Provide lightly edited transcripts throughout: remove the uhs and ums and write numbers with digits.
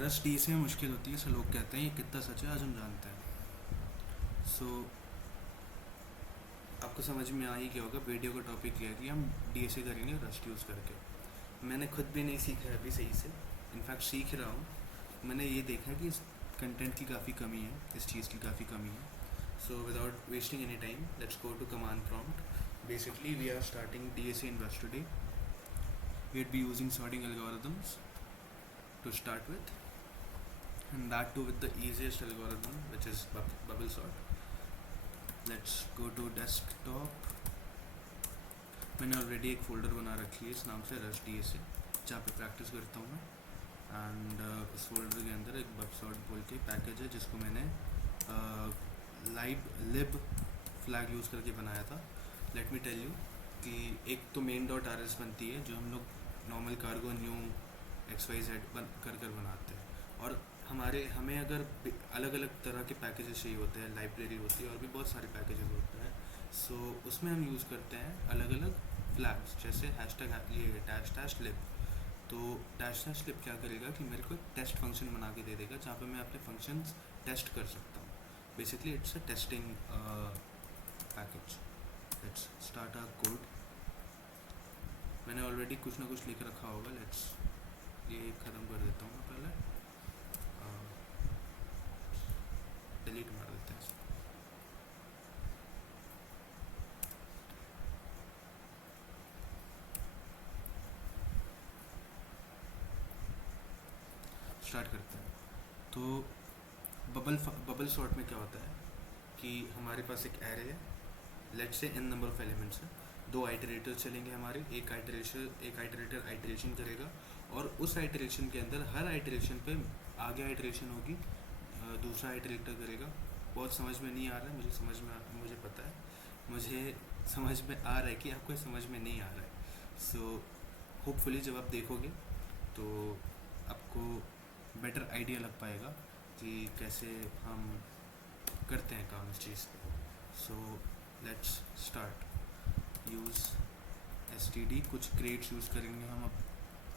रस डी से मुश्किल होती है, ऐसे लोग कहते हैं, ये कितना सच है आज हम जानते हैं। सो आपको समझ में आ ही गया होगा, वीडियो का टॉपिक ये है कि हम डी से करेंगे रस्ट यूज़ करके। मैंने खुद भी नहीं सीखा है अभी सही से, इनफैक्ट सीख रहा हूँ। मैंने ये देखा कि इस कंटेंट की काफ़ी कमी है, इस चीज़ की काफ़ी कमी है। So without wasting any time, let's go to command prompt. Basically we are starting D S invest today. We would be using sorting algorithms to start with, and that too with the easiest algorithm, which is bubble sort. Let's go to desktop. मैंने already एक folder बना रखी है इस नाम से rush D S, जहाँ पे प्रैक्टिस करता हूँ मैं। एंड उस फोल्डर के अंदर एक बबसॉट बोल के पैकेज है जिसको मैंने लिब फ्लैग यूज़ करके बनाया था। लेट मी टेल यू कि एक तो मेन डॉट आर एस बनती है जो हम लोग normal cargo new X Y Z कर बनाते हैं। और हमें अगर अलग अलग तरह के पैकेजेस चाहिए होते हैं, लाइब्रेरी होती है और भी बहुत सारे पैकेजेस होते हैं। सो उसमें हम यूज़ करते हैं अलग अलग फ्लैग्स, जैसे हैशटैग ये डैश लिब। तो डैश लिब क्या करेगा कि मेरे को एक टेस्ट फंक्शन बना के दे देगा जहाँ पे मैं अपने फंक्शंस टेस्ट कर सकता हूँ। Basically it's a testing package. Let's start a code. मैंने ऑलरेडी कुछ ना कुछ लिख रखा होगा। लेट्स ये ख़त्म कर देता हूँ मैं पहले, डिलीट मार देते हैं। स्टार्ट करते हैं। तो बबल सॉर्ट में क्या होता है कि हमारे पास एक एरे है, let's say n number of elements है। दो आइटरेटर चलेंगे हमारे, एक आइटरेटर आइटरेशन करेगा और उस आइटरेशन के अंदर हर आइटरेशन पे आगे आइटरेशन होगी, दूसरा आइटरेटर करेगा। बहुत समझ में नहीं आ रहा है, मुझे पता है, मुझे समझ में आ रहा है कि आपको समझ में नहीं आ रहा है। सो होपफुली जब आप देखोगे तो आपको बेटर आइडिया लग पाएगा कि कैसे हम करते हैं काम इस चीज़ पे। सो लेट्स स्टार्ट। यूज़ std, कुछ क्रेड्स यूज़ करेंगे हम अब,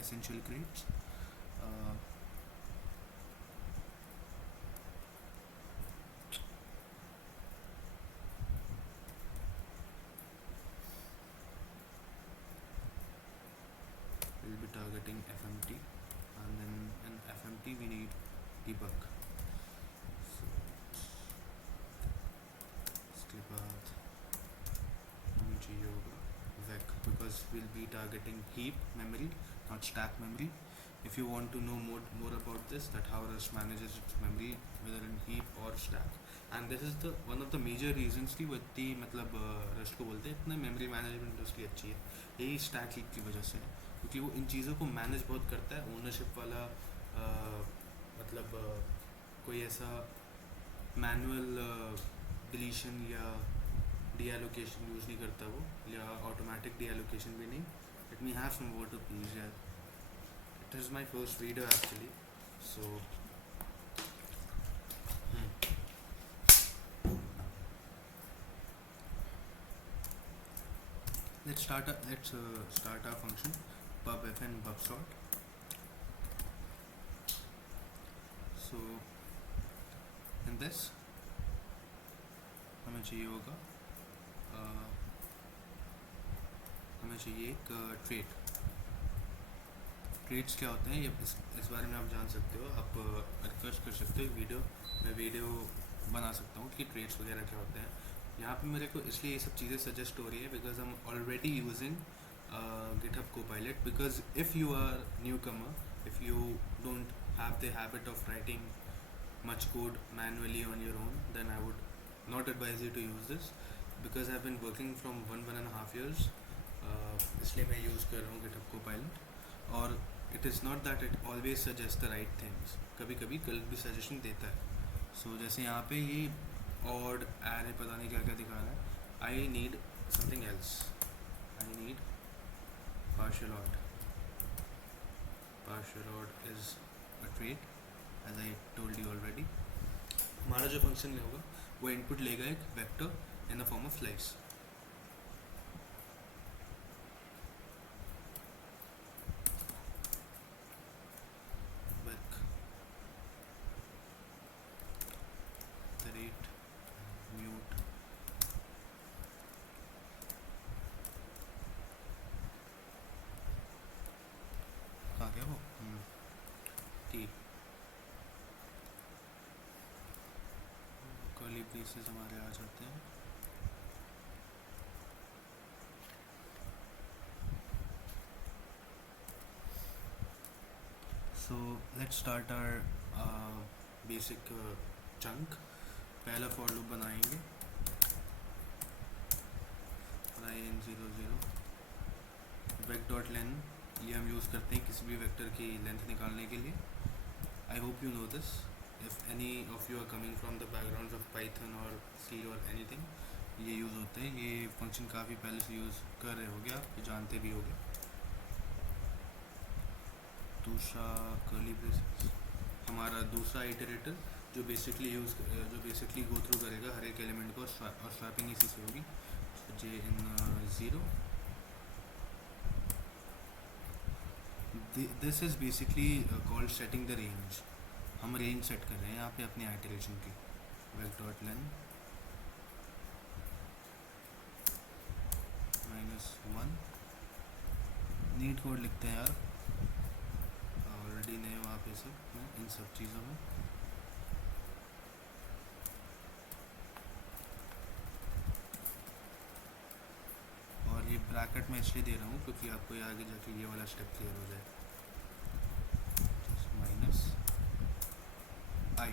essential creds. we'll be targeting fmt, and then in fmt we need debug. So इसके बाद मुझे ये होगा vec, because we'll be targeting heap memory, not stack memory. If you want to know more about this, that how Rust manages its memory, whether in heap or stack, and this is the one of the major reasons कि वो इतनी मतलब Rust को बोलते हैं इतना memory management उसकी अच्छी है, यही stack heap की वजह से है, क्योंकि वो इन चीज़ों को मैनेज बहुत करता है। ओनरशिप वाला मतलब कोई ऐसा मैनुअल डिलीशन या डीएलोकेशन यूज़ नहीं करता वो, या ऑटोमेटिक डीएलोकेशन भी नहीं। Let me have some water please यार, it is my first video actually. So let's start our function pub fn pub sort. So in this हमें चाहिए होगा हमें चाहिए एक ट्रेड्स क्या होते हैं ये इस बारे में आप जान सकते हो। आप रिक्वेस्ट कर सकते हो वीडियो बना सकता हूँ कि ट्रेड्स वगैरह क्या होते हैं। यहाँ पे मेरे को इसलिए ये सब चीज़ें सजेस्ट हो रही है because I am already using GitHub Copilot, because if you are newcomer, if you don't have the habit of writing much code manually on your own, then I would not advise you to use this, because I've been working from 1.5 years. इसलिए मैं use कर रहा हूँ GitHub Copilot, और it is not that it always suggests the right things, कभी कभी गलत भी सजेशन देता है। सो जैसे यहाँ पे ये ऑड एरे पता नहीं क्या क्या दिखा रहा है। I need something else, I need partial odd. Partial odd is a trait, as I told you already. हमारा जो फंक्शन में होगा वो इनपुट लेगा एक vector in the form of slice. Cases हमारे आ जाते हैं। So let's start our basic chunk. पहला फॉर लूप बनाएंगे इन 00 वेक्टर डॉट लेन, ये हम यूज़ करते हैं किसी भी वेक्टर की लेंथ निकालने के लिए। I hope you know this. If any of you are coming from the background of Python और सी और एनीथिंग, ये यूज़ होते हैं। ये फंक्शन काफ़ी पहले से यूज़ कर रहे होगे आप, जानते भी होगे। दूसरा कर्ली ब्रेसेस, हमारा दूसरा आइटरेटर जो बेसिकली गो थ्रू करेगा हर एक एलिमेंट को, और स्वैपिंग इसी से होगी। जे इन 0, this is basically called setting the range. हम रेंज सेट कर रहे हैं यहाँ पे अपनी आइटरेशन की। वेक्टर डॉट लेन -1, नीट कोड लिखते हैं यार, ऑलरेडी नए हो आप ये सब इन सब चीज़ों में। और ये ब्रैकेट मैं इसलिए दे रहा हूँ क्योंकि आपको ये आगे जाके ये वाला स्टेप क्लियर हो जाए। -i।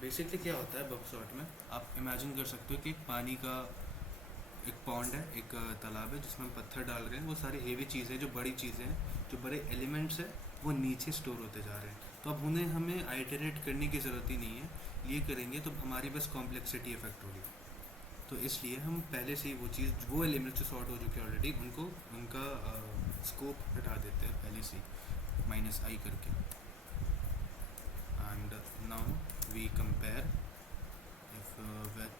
बेसिकली क्या होता है बकसॉर्ट में, आप इमेजिन कर सकते हो कि एक पानी का एक पॉन्ड है, एक तालाब है जिसमें हम पत्थर डाल रहे हैं। वो सारी हेवी चीज़ें, जो बड़ी चीज़ें हैं, जो बड़े एलिमेंट्स हैं, वो नीचे स्टोर होते जा रहे हैं। तो अब उन्हें हमें आइटरेट करने की ज़रूरत ही नहीं है। ये करेंगे तो हमारी बस कॉम्प्लेक्सिटी इफेक्ट होगी। तो इसलिए हम पहले से ही वो एलिमेंट्स जो सॉर्ट हो चुके हैं ऑलरेडी, उनका स्कोप हटा देते हैं पहले से ही -i करके। And now we compare if vec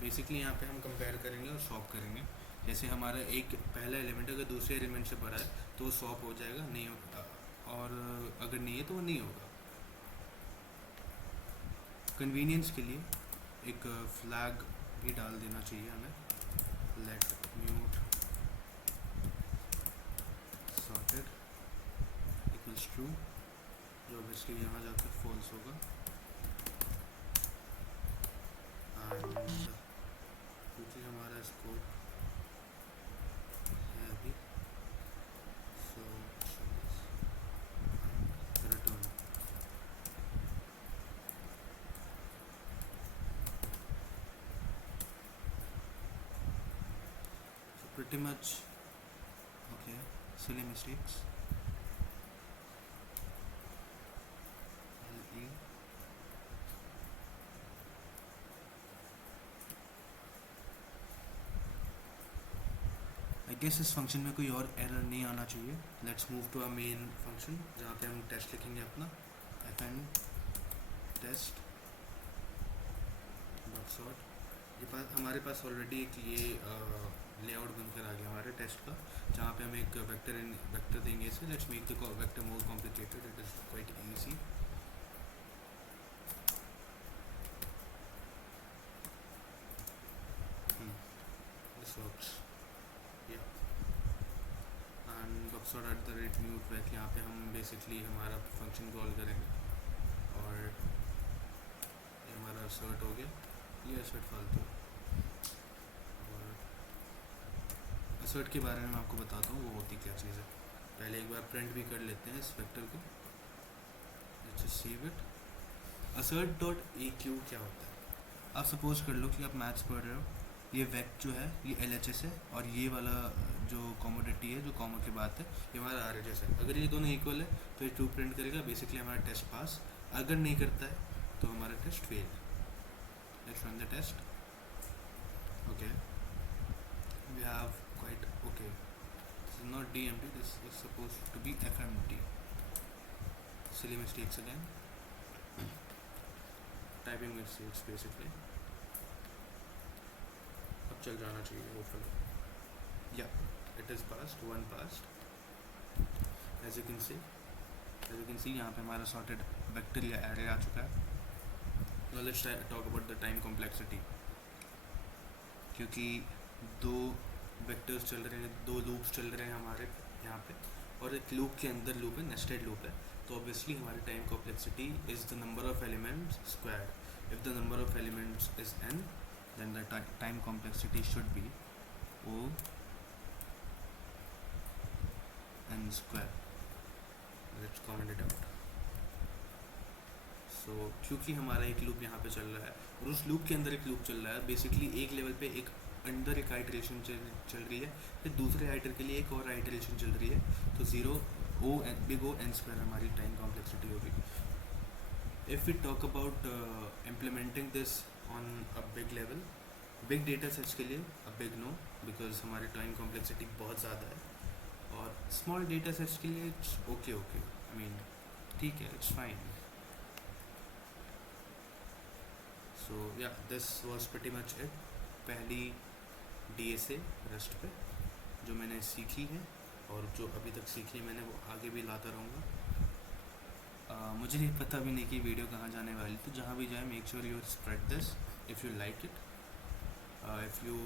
basically यहाँ पे हम कंपेयर करेंगे और स्वैप करेंगे। जैसे हमारा एक पहला एलिमेंट अगर दूसरे एलिमेंट से बड़ा है तो वो स्वैप हो जाएगा, नहीं होगा, और अगर नहीं है तो वो नहीं होगा। कन्वीनियंस के लिए एक फ्लैग भी डाल देना चाहिए हमें, let mute sorted equals true, जो ऑब्वियसली यहाँ जाकर फॉल्स होगा। एंड क्योंकि हमारा स्कोप है अभी, so return. So pretty much okay, silly mistakes. LE I guess इस फंक्शन में कोई और एरर नहीं आना चाहिए। Let's move to a main function जहाँ पे हम टेस्ट लिखेंगे अपना, fn टेस्ट बकसॉर्ट। हमारे पास ऑलरेडी एक ये लेआउट बनकर आ गया हमारे टेस्ट का, जहाँ पे हम एक वेक्टर देंगे इसे। Let's make the vector more complicated, it is quite easy. This works या। एंड bufsort@mute यहाँ पे हम बेसिकली हमारा फंक्शन कॉल करेंगे, और ये हमारा assert हो गया। ये assert फालतू, और assert के बारे में मैं आपको बताता हूँ वो होती क्या चीज़ है। पहले एक बार प्रिंट भी कर लेते हैं इस वेक्टर को। Let's just save it. assert.eq क्या होता है? आप सपोज कर लो कि आप मैथ्स पढ़ रहे हो, ये वेक्ट जो है ये LHS है, और ये वाला जो कॉमोडिटी है, जो कॉमो की बात है, ये हमारा RHS है। अगर ये दोनों इक्वल है तो ये ट्रू प्रिंट करेगा, बेसिकली हमारा टेस्ट पास। अगर नहीं करता है तो हमारा test fail. Let's run the test. Okay, we have quite okay, this is not DMT, this is supposed to be FMT। Silly mistakes again, typing mistakes basically. अब चल जाना चाहिए होपफुली। या it is passed, one passed. As you can see यहाँ पे हमारा sorted vector या array आ चुका है। Now let's talk about the time complexity. क्योंकि दो वेक्टर्स चल रहे हैं, दो लूप्स चल रहे हैं हमारे यहाँ पे, और एक लूप के अंदर लूप है, नेस्टेड लूप है, तो ऑब्वियसली हमारी time complexity is the number of elements square. If the number of elements is n, then the time complexity should be O n square. Let's comment it out. So क्योंकि हमारा एक loop यहाँ पे चल रहा है और उस लूप के अंदर एक लूप चल रहा है, बेसिकली एक लेवल पे एक अंदर एक आइटरेशन चल रही है, फिर दूसरे आइटर के लिए एक और आइटरेशन चल रही है, तो zero big O N square हमारी टाइम कॉम्प्लेक्सिटी होगी. If we talk about implementing this on a big level, big data sets के लिए अ बिग नो, बिकॉज हमारी टाइम कॉम्प्लेक्सिटी बहुत ज़्यादा है. और स्मॉल डेटा सेट्स के लिए इट्स ओके, आई मीन ठीक है, it's fine. So yeah this was pretty much it. पहली DSA रस्ट पे जो मैंने सीखी है और जो अभी तक सीखी मैंने, वो आगे भी लाता रहूँगा. मुझे नहीं पता भी नहीं कि वीडियो कहाँ जाने वाली, तो जहाँ भी जाए make sure you spread this if you like it. If you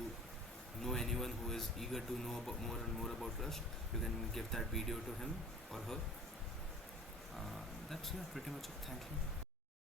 know anyone who is eager to know about more and more about Rust, you can give that video to him or her. That's pretty much it. Thank you.